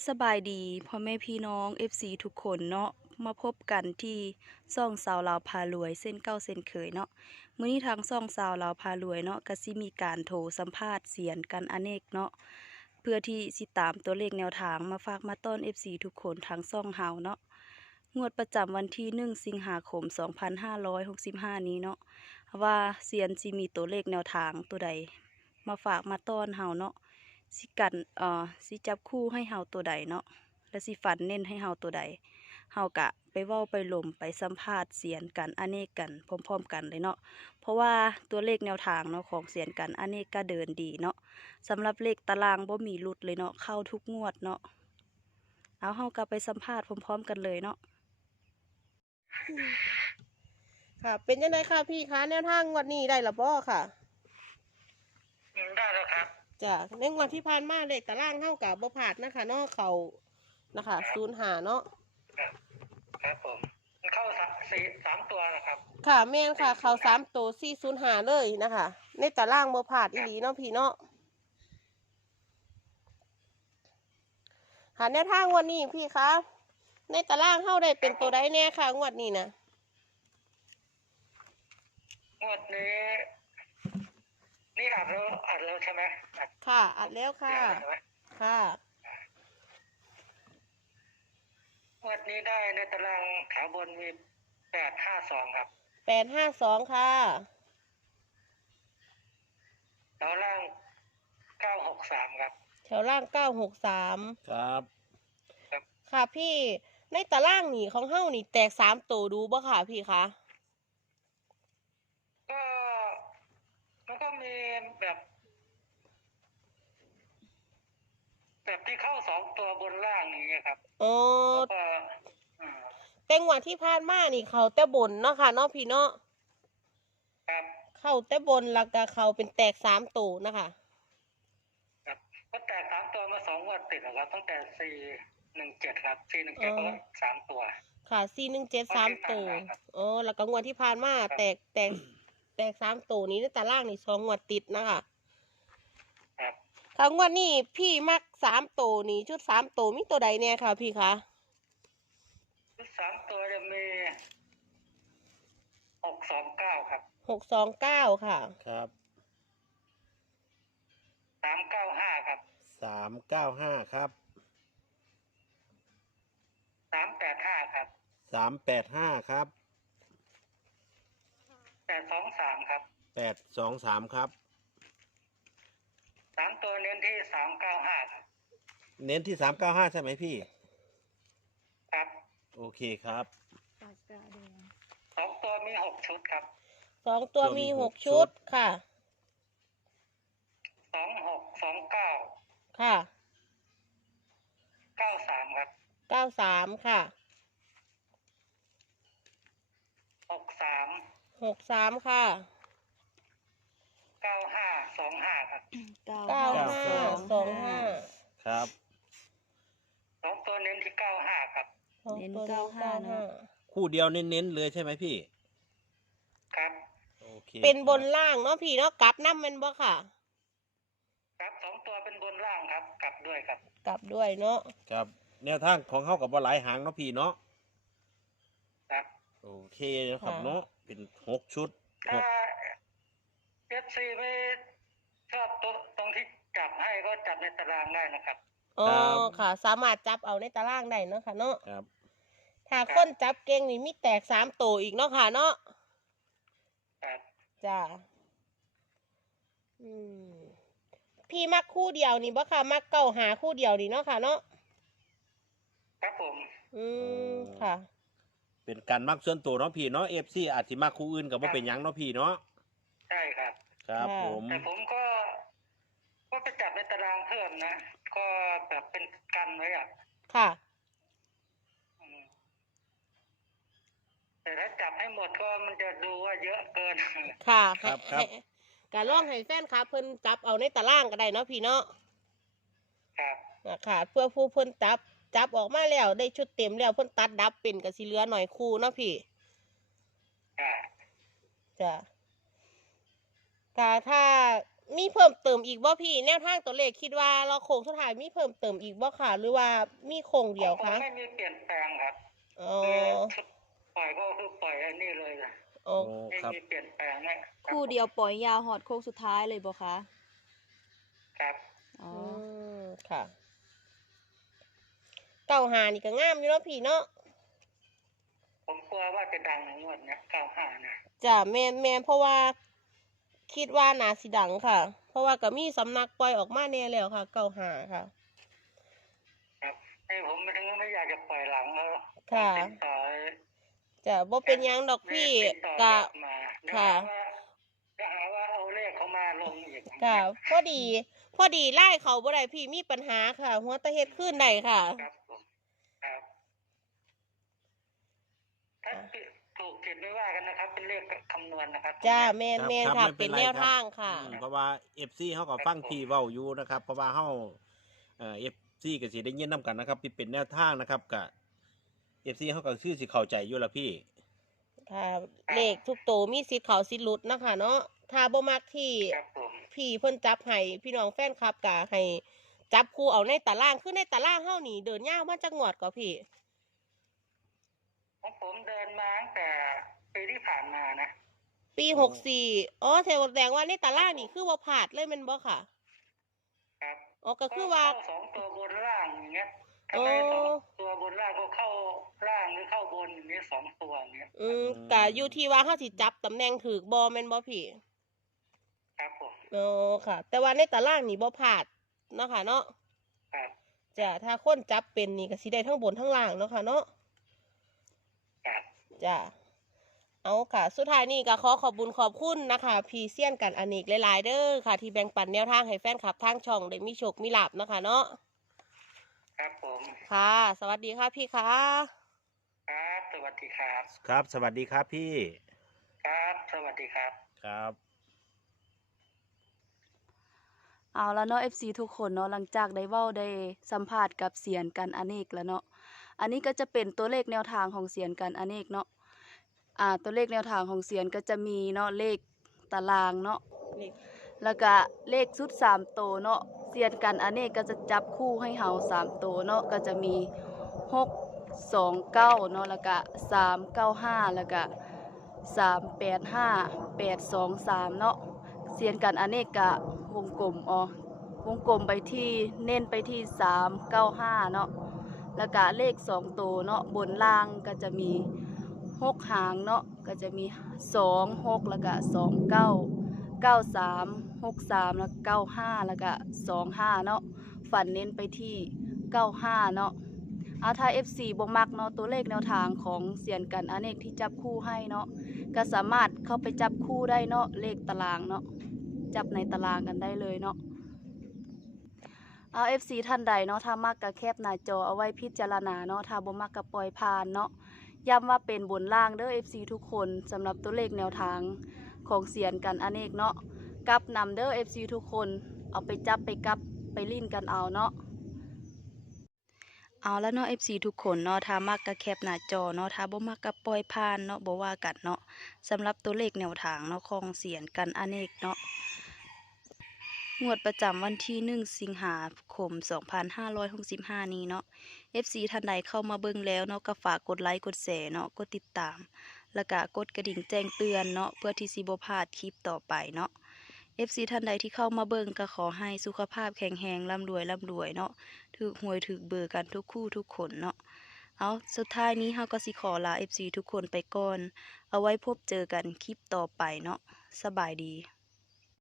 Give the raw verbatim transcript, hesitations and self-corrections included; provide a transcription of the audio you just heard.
สบายดีพ่อแม่พี่น้อง เอฟ ซี ทุกคนเนาะมาพบกันที่ช่องสาวลาวพารวยเส้นเก้าเส้นเคยเนาะมื้อนี้ทางช่องสาวลาวพารวยเนาะก็สิมีการโทรสัมภาษณ์เสียนกันอเนกเนาะเพื่อที่สิตามตัวเลขแนวทางมาฝากมาต้อน เอฟ ซี ทุกคนทางช่องเฮาเนาะงวดประจำวันที่หนึ่งสิงหาคมสองพันห้าร้อยหกสิบห้านี้เนาะว่าเสียนสิมีตัวเลขแนวทางตัวใดมาฝากมาต้อนเฮาเนาะสิกันเอ่อสิจับคู่ให้เฮาตัวใดเนาะและสิฝันเน้นให้เฮาตัวใดเฮากะไปเว้าไปลมไปสัมภาษณ์เสียนกันอเนกกันพร้อมๆกันเลยเนาะเพราะว่าตัวเลขแนวทางเนาะของเสียนกันอเนกก็เดินดีเนาะสำหรับเลขตารางบ่มีหลุดเลยเนาะเข้าทุกงวดเนาะเอาเฮากะไปสัมภาษณ์พร้อมๆกันเลยเนาะค่ะเป็นยังไงค่ะพี่คะแนวทางงวดนี้ได้หรือบ่ค่ะอืมได้แล้วครับจ้ะในงวดที่ผ่านมาเลขตารางเท่ากับบ่ผาดนะคะเนาะเขานะคะศูนย์หาเนาะครับครับผมมันเข้าสามสี่สามตัวนะครับค่ะแม่นค่ะ เขาสามตัวสี่ศูนย์หาเลยนะคะ ในตารางบ่ผาดอีหลีเนาะพี่เนาะค่ะแนวทางงวดนี้พี่คะในตารางเท่าได้เป็นตัวใดแน่ค่ะงวดนี้นะงวดนี้ นี่อัดแล้วอัดแล้วใช่ไหมอัดค่ะอัดแล้วค่ะเสียงใช่ไหมค่ะงวดนี้ได้ในตารางขาบนมีแปดห้าสองครับแปดห้าสองค่ะแล้วล่างเก้าหกสามครับแถวล่างเก้าหกสามครับครับค่ะพี่ในตารางนี่ของเฮ้านี่แตกสามตัวดูบ่ค่ะพี่คะก็มันก็มีแบบ แบบที่เข้าสองตัวบนล่างอย่างเงี้ยครับโอ้แล้วก็อืมแต่งวดที่ผ่านมานี่เขาแต่บนเนาะค่ะเนาะพี่เนาะครับเข้าแต่บนแล้วก็เขาเป็นแตกสามตัวนะคะครับก็แตกสามตัวมาสองงวดติดแล้วครับตั้งแต่สี่หนึ่งเจ็ดครับสี่หนึ่งเจ็ดก็สามตัวค่ะสี่หนึ่งเจ็ดสามตัวอ๋อแล้วก็งวดที่ผ่านมาแตกแตกแตกสามตัวนี้ในตารางนี่สองงวดติดนะคะครับค่ะงวดนี้พี่มักสามตัวนี่ชุดสามตัวมีตัวใดเนี่ยค่ะพี่คะชุดสามตัวจะมีหกสองเก้าครับหกสองเก้าค่ะครับสามเก้าห้าครับสามเก้าห้าครับสามแปดห้าครับสามแปดห้าครับแปดสองสามครับแปดสองสามครับสามตัวเน้นที่สามเก้าห้าครับเน้นที่สามเก้าห้าใช่ไหมพี่ครับโอเคครับสองตัวมีหกชุดครับสองตัวมีหกชุดค่ะสองหกสองเก้าค่ะเก้าสามครับเก้าสามค่ะหกสามหกสามค่ะเก้าห้าสองห้าครับเก้าห้าสองห้าครับสองตัวเน้นที่เก้าห้าครับเน้นเก้าห้าเนอะคู่เดียวเน้นๆเลยใช่ไหมพี่ครับโอเคเป็นบนล่างเนาะพี่เนาะกลับน้ำแมันบ่ค่ะครับสองตัวเป็นบนล่างครับกลับด้วยครับกลับด้วยเนาะครับแนวทางของเขากับว่าหลายหางเนาะพี่เนาะครับโอเคนะครับเนาะ เป็นหกชุดหถ้าก เอฟซีไม่ชอบตัวตรงที่จับให้ก็จับในตารางได้นะครับอ๋อค่ะ สามารถจับเอาในตารางได้เนาะค่ะเนาะครับถ้าคนจับเก่งนี่มีแตกสามตัวอีกเนาะค่ะเนาะครับจ้าอืมพี่มักคู่เดียวนี่บ่ค่ะมักเก้าหาคู่เดียวนี่เนาะค่ะเนาะครับผมอืมค่ะเป็นการมักส่วนตัวเนาะพี่เนาะเอฟซีอาจจะมักคู่อื่นกับว่าเป็นหยังเนาะพี่เนาะใช่ครับครับค่ะผมแต่ผมก็ ก็ไปจับในตารางเพิ่มนะ ก็แบบเป็นกันไว้อะค่ะอืมแต่ถ้าจับให้หมดก็มันจะดูว่าเยอะเกินค่ะครับให้ครับให้การล่องให้แฟนครับเพิ่นจับเอาในตารางก็ได้เนาะพี่เนาะครับอ่ะค่ะ เพื่อผู้เพิ่นจับ จับออกมาแล้วได้ชุดเต็มแล้วเพิ่นตัดดับเป็นก็สิเหลือหน่อยคู่เนาะพี่อ่าจ้ะค่ะถ้ามีเพิ่มเติมอีกบ่พี่แนวทางตัวเลขคิดว่าเราโค้งสุดท้ายมีเพิ่มเติมอีกบ่ค่ะ หรือว่ามีโค้งเดียวผมคะไม่มีเปลี่ยนแปลงครับอ๋อคือปล่อยก็คือปล่อยอันนี้เลยนะโอ้โอ้ไม่ครับมีเปลี่ยนแปลงนะรับคู่เดียวปล่อยยาวหอดโค้งสุดท้ายเลยบ่คะครับอ๋ออืมค่ะเก้าหานี่ก็งามอยู่เนาะพี่เนาะผมกลัวว่าจะดังในงวดเนี้ยเก้าห้านะจ้ะแม่นแม่นเพราะว่า คิดว่าน่าสิดังค่ะ เพราะว่าก็มีสำนักปล่อยออกมาแน่แล้วค่ะเก้าหาค่ะครับให้ผมไม่ถึงไม่อยากจะปล่อยหลังแล้วค่ะติดต่อจ้ะบ่เป็นหยังดอกพี่ติดต่อกะลับมาเดี๋ยวค่ะหาว่าจะหาว่าเอาเลขเขามาลงอีกค่ะพอดี พอดีไล่เขาบ่ได้พี่มีปัญหาค่ะ หัวตะเฮ็ดขึ้นได้ค่ะครับผมครับถ้าถูกผิดไม่ว่ากันนะครับ เป็นเลขคำนวณนะครับจ้าแม่นครับแม่นครับค่ะไม่เป็นไรแนวครับทางค่ะอืมเพราะว่า เอฟ ซี เฮาก็ฟังพี่เว้าอยู่นะครับ เพราะว่าเฮาเอ่อ เอฟ ซี ก็สิได้ยินนํกันนะครับที่เป็นแนวทางนะครับก็ เอฟ ซี เฮาก็คือสิเข้าใจอยู่ล่ะพี่ค่ะ เลขทุกโตวมีสิทธิ์เขาสิทธิ์หลุดนะคะเนาะถ้าบ่มักที่ครับผมพี่เพิ่นจับให้พี่น้องแฟนคลับก็ให้จับคู่เอาในตารางคือในตารางเฮานี่เดินยาวมาจักงวดก็พี่ของผมเดินมาตั้งแต่ปีที่ผ่านมานะปีโอ้หกสี่อ๋อแสดงว่าในตารางนี่คือว่าพลาดเลยแม่นบ่ค่ะครับอ๋อก็คือว่าเข้าสองตัวบนล่างอย่างเงี้ยอ๋ถ้าอไม่สองตัวบนล่างก็เข้าล่างหรือเข้าบนอย่างเงี้ยสองตัวอย่างเงี้ยอืมก็อยู่ที่ว่าเฮาสิจับตำแหน่งถูกบ่แม่นบ่พี่ครับผมอ๋อค่ะ แต่ว่าในตารางนี่บ่พลาดเนาะค่ะเนาะครับจ้ะถ้าคนจับเป็นนี่ก็สิได้ทั้งบนทั้งล่างเนาะค่ะเนาะครับจ้ะเอาค่ะ สุดท้ายนี่ก็ขอขอบบุญขอบคุณนะคะพี่เซียนกันอเนกหลายๆเด้อค่ะ ที่แบ่งปันแนวทางให้แฟนคลับทางช่องได้มีโชคมีลาภเนาะค่ะเนาะครับผมค่ะ สวัสดีค่ะพี่ค่ะครับ สวัสดีครับครับ สวัสดีครับพี่ครับ สวัสดีครับครับเอาแล้วเนาะ เอฟ ซี ทุกคนเนาะหลังจากได้เว้าได้สัมภาษณ์กับเสียนกันอเนกแล้วเนาะอันนี้ก็จะเป็นตัวเลขแนวทางของเสียนกันอเนกเนาะอ่าตัวเลขแนวทางของเสียนก็จะมีเนาะเลขตารางเนาะแล้วก็เลขชุดสามตัวเนาะเสียนกันอเนกก็จะจับคู่ให้เฮาสามตัวเนาะก็จะมีหก สอง เก้าเนาะแล้วก็สาม เก้า ห้าแล้วก็สาม แปด ห้า แปด สอง สามเนาะเสียนกันอเนกกะวงกลมอ๋อวงกลมไปที่เน้นไปที่สาม เก้า ห้าเนาะแล้วก็เลขสองตัวเนาะบนล่างก็จะมีหกหางเนาะก็จะมีสอง หกแล้วก็สอง เก้า เก้า สาม หก สามแล้วก็เก้า ห้าแล้วก็สอง ห้าเนาะฝันเน้นไปที่เก้า ห้าเนาะเอาถ้า เอฟ ซี บ่มักเนาะตัวเลขแนวทางของเสียนกันอเนกที่จับคู่ให้เนาะก็สามารถเข้าไปจับคู่ได้เนาะเลขตารางเนาะจับในตารางกันได้เลยเนาะเอา เอฟ ซี ท่านใดเนาะถ้ามักก็แคปหน้าจอเอาไว้พิจารณาเนาะถ้าบ่มักก็ปล่อยผ่านเนาะย้ำว่าเป็นบนล่างเด้อ เอฟ ซี ทุกคนสำหรับตัวเลขแนวทางของเสียนกันอเนกเนาะกลับนำเด้อ เอฟ ซี ทุกคนเอาไปจับไปกลับไปลิ้นกันเอาเนาะเอาแล้วเนาะ เอฟ ซี ทุกคนเนาะถ้ามักก็แคปหน้าจอเนาะถ้าบ่มักก็ปล่อยผ่านเนาะบ่ว่ากันเนาะสำหรับตัวเลขแนวทางเนาะของเสียนกันอเนกเนาะงวดประจำวันที่หนึ่งสิงหาคมสองพันห้าร้อยหกสิบห้านี้เนาะ เอฟ ซี ท่านใดเข้ามาเบิ่งแล้วเนาะก็ฝากกดไลค์กดแชร์เนาะกดติดตามแล้วก็กดกระดิ่งแจ้งเตือนเนาะเพื่อที่สิบ่พลาดคลิปต่อไปเนาะ เอฟ ซี ท่านใดที่เข้ามาเบิ่งก็ขอให้สุขภาพแข็งแรงร่ำรวยร่ำรวยเนาะถูกหวยถูกเบอร์กันทุกคู่ทุกคนเนาะเอาสุดท้ายนี้เฮาก็สิขอลา เอฟ ซี ทุกคนไปก่อนเอาไว้พบเจอกันคลิปต่อไปเนาะสบายดี